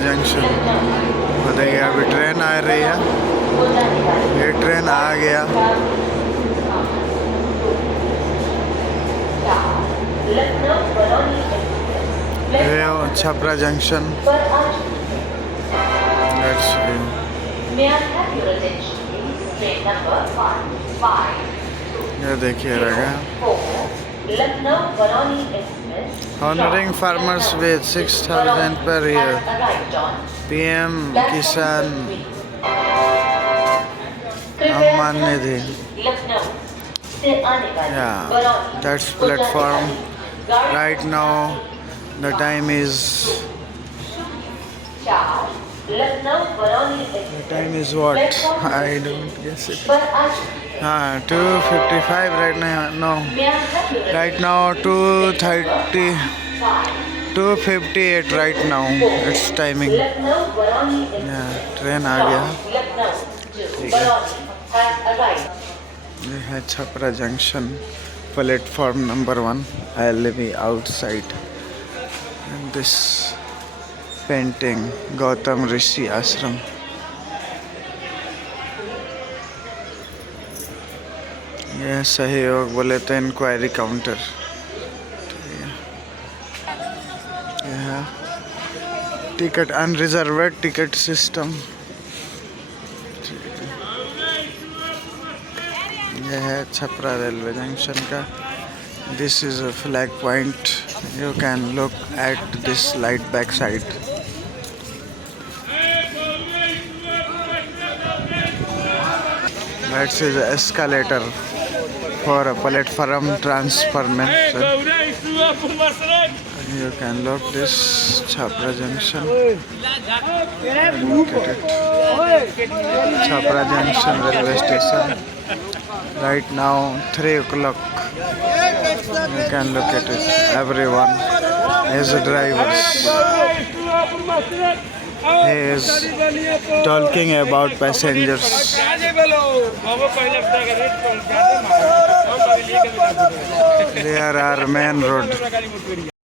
Junction बताइए, अभी train आ रही है। ये ट्रेन आ गया। ये छपरा जंक्शन। ये देखिए रहा Honoring farmers with 6,000 per year. PM Kisan Amman Nidhi. Yeah, that's platform. Right now, the time is. The time is what? I don't guess it. 2:55 right now. No, right now 2:30, 2:58 right now. It's timing. Yeah, train आ गया। ठीक है। ये है Chapra junction, platform number 1. I'll be outside. And this painting, Gautam Rishi Ashram. यह सहयोग बोले तो enquiry counter. यह टिकट अनरिजर्वेड टिकट सिस्टम। यह है छपरा रेलवे जंक्शन का। This is a flag point. You can look at this light back side. That is escalator for a platform transformation. You can look this Chhapra Junction. Look at it. Chhapra Junction railway station. Right now 3 o'clock. You can look at it. Everyone is drivers. He is talking about passengers. There are main road.